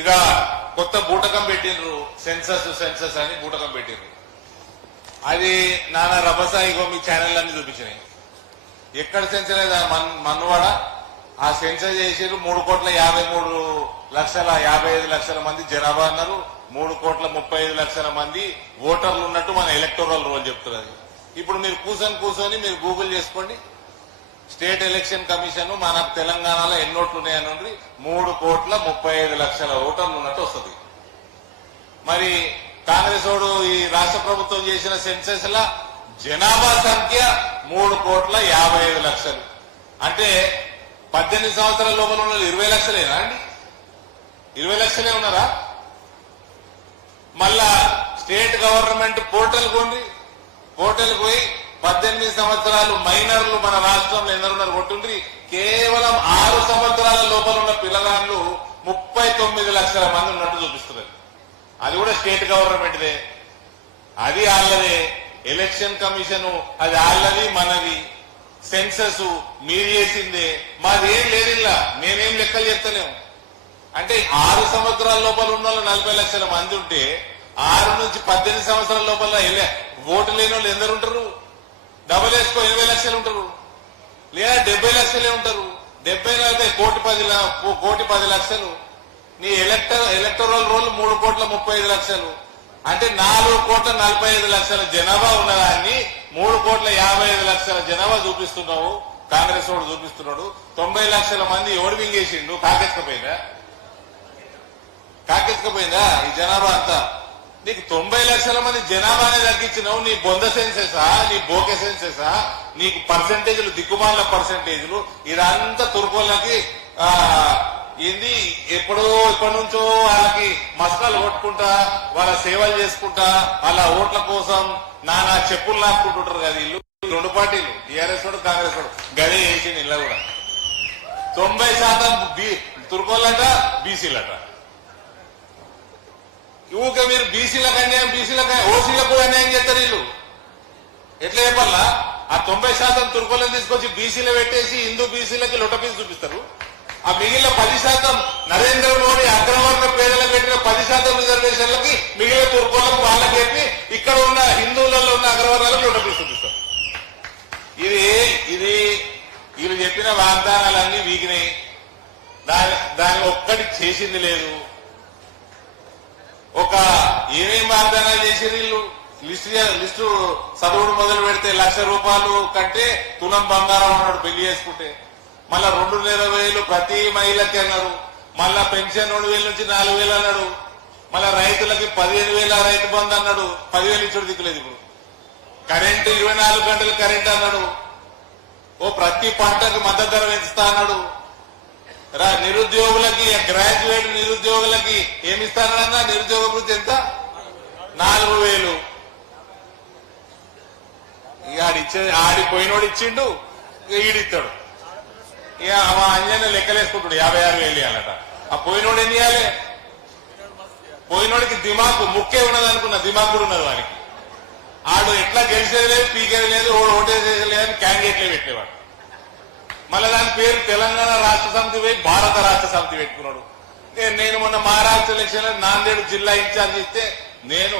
ఇక కొత్త బూటకం పెట్టిండ్రు, సెన్సస్ అని బూటకం పెట్టిండ్రు. అది నానా రభసాయిగో మీ ఛానల్ అన్ని చూపించినాయి. ఎక్కడ సెన్సర్ లేదా మన్నువాడ ఆ సెన్సర్ చేసిరు. 3,53,55,00,000 మంది జనాభా అన్నారు. 3,35,00,000 మంది ఓటర్లు ఉన్నట్టు మన ఎలక్టోరల్ రోల్ చెప్తున్నది. ఇప్పుడు మీరు కూర్చొని మీరు గూగుల్ చేసుకోండి. స్టేట్ ఎలక్షన్ కమిషన్ మనకు తెలంగాణలో ఎన్ని ఓట్లు ఉన్నాయని 3,35,00,000 ఓటర్లు ఉన్నట్టు వస్తుంది. మరి కాంగ్రెస్ వాడు ఈ రాష్ట్ర ప్రభుత్వం చేసిన సెన్సెస్ లా జనాభా సంఖ్య 3,55,00,000. అంటే 18 సంవత్సరాల లోపల ఉన్న 20 లక్షలేనా అండి? 20 లక్షలే ఉన్నారా? మళ్ళా స్టేట్ గవర్నమెంట్ పోర్టల్ కొండి, పోర్టల్ పోయి 18 సంవత్సరాలు మైనర్లు మన రాష్ట్రంలో ఎందరున్నారు కొట్టుండ్రి. కేవలం 6 సంవత్సరాల లోపల ఉన్న పిల్లగాళ్ళు 39 లక్షల మంది ఉన్నట్టు చూపిస్తున్నారు. అది కూడా స్టేట్ గవర్నమెంట్దే, అది ఆళ్ళదే. ఎలక్షన్ కమిషన్ అది ఆళ్ళది, మనది. సెన్సస్ మీరు చేసిందే, మాదేం లేదు. ఇలా నేనేం లెక్కలు చెప్తలేము. అంటే 6 సంవత్సరాల లోపల ఉన్న వాళ్ళు 40 లక్షల మంది ఉంటే 6 నుంచి 18 సంవత్సరాల లోపల ఓటు లేని వాళ్ళు ఎందరు ఉంటారు? డబల్ వేసుకో 20 లక్షలు ఉంటారు, లేదా 70 లక్షలే ఉంటారు. 70 1,10,00,000. నీ ఎలక్టోరల్ రోల్ 3,35,00,000. అంటే 4,45,00,000 జనాభా ఉన్నదాన్ని 3,55,00,000 జనాభా చూపిస్తున్నావు. కాంగ్రెస్ వాడు చూపిస్తున్నాడు. 90 లక్షల మంది ఎవడు మింగేసిండు? కాకెత్తుకపోయిందా ఈ జనాభా అంతా? నీకు 90 లక్షల మంది జనాభానే తగ్గించినావు. నీ బొంద సెన్సెసా, నీ బోకె సెన్సెసా, నీకు పర్సెంటేజ్లు, దిక్కుమాల పర్సెంటేజ్లు, ఇదంతా తుర్కోళ్ళకి ఏంది ఎప్పుడో ఇప్పటి నుంచో వాళ్ళకి మసకాలు కొట్టుకుంటా, వాళ్ళ సేవలు చేసుకుంటా, వాళ్ళ ఓట్ల కోసం నానా చెప్పులు నాపుకుంటుంటారు కదా వీళ్ళు. 2 పార్టీలు, టీఆర్ఎస్ వాడు కాంగ్రెస్ వాడు, గదే వేసింది ఇలా కూడా. 90% తుర్కోళ్ళట, బీసీలట. ఊకే మీరు బీసీలకు అన్యాయం, ఓసీలకు కూడా అన్యాయం చేస్తారు వీళ్ళు. ఎట్లా చెప్పాలా? ఆ 90% తుర్కోళ్ళని తీసుకొచ్చి బీసీలో పెట్టేసి హిందూ బీసీలకి లొట్టపీసి చూపిస్తారు. ఆ మిగిలిన 10% నరేంద్ర మోడీ అగ్రవర్ణ పేదలకు పెట్టిన 10% రిజర్వేషన్లకి మిగిలిన తుర్కోళ్ళకు వాళ్ళకి చెప్పి ఇక్కడ ఉన్న హిందువులలో ఉన్న అగ్రవర్ణాలకు లొట్టపీసి చూపిస్తారు. ఇది వీళ్ళు చెప్పిన వాగ్దానాలన్నీ వీగినాయి. దాని ఒక్కటి చేసింది లేదు. ఏమేం వాగ్దానాలు చేసి వీళ్ళు లిస్టు చదువుడు మొదలు పెడితే ₹1,00,000 కంటే తులం బంగారం అన్నాడు పెళ్లి చేసుకుంటే. మళ్ళా 2,20,000 ప్రతి మహిళకి అన్నారు. మళ్ళా పెన్షన్ 2,000 నుంచి 4,000 అన్నాడు. మళ్ళా రైతులకి 15,000 రైతు బంధు అన్నాడు. 10,000 ఇచ్చుడు దిక్కులేదు. ఇప్పుడు కరెంటు 24 గంటలు కరెంట్ అన్నాడు. ప్రతి పంటకు మద్దతు ధర పెంచుతా అన్నాడు. నిరుద్యోగులకి, గ్రాడ్యుయేట్ నిరుద్యోగులకి ఏమిస్తానన్నా నిరుద్యోగ వృత్తి ఎంత? 4,000. ఇక ఆడిపోయినోడు ఇచ్చిండు, ఈడిస్తాడు. ఇక మా అంజనే లెక్కలేసుకుంటాడు 56,000 ఇవ్వాలట. ఆ పోయినోడు ఎన్ని ఇవ్వాలి? పోయినోడికి దిమాకు ముక్కే ఉన్నది అనుకున్న దిమాకు కూడా ఉన్నది వానికి. ఆడు ఎట్లా గెలిచేది లేదు, పీకేది లేదు, ఓటేసేది లేదని క్యాండిడేట్లే పెట్టేవాడు. మళ్ళీ దాని పేరు తెలంగాణ రాష్ట్ర సమితి పోయి భారత రాష్ట్ర సమితి పెట్టుకున్నాడు. నేను మొన్న మహారాష్ట్ర ఎలక్షన్ లో నాందేడ్ జిల్లా ఇన్ఛార్జ్ ఇస్తే నేను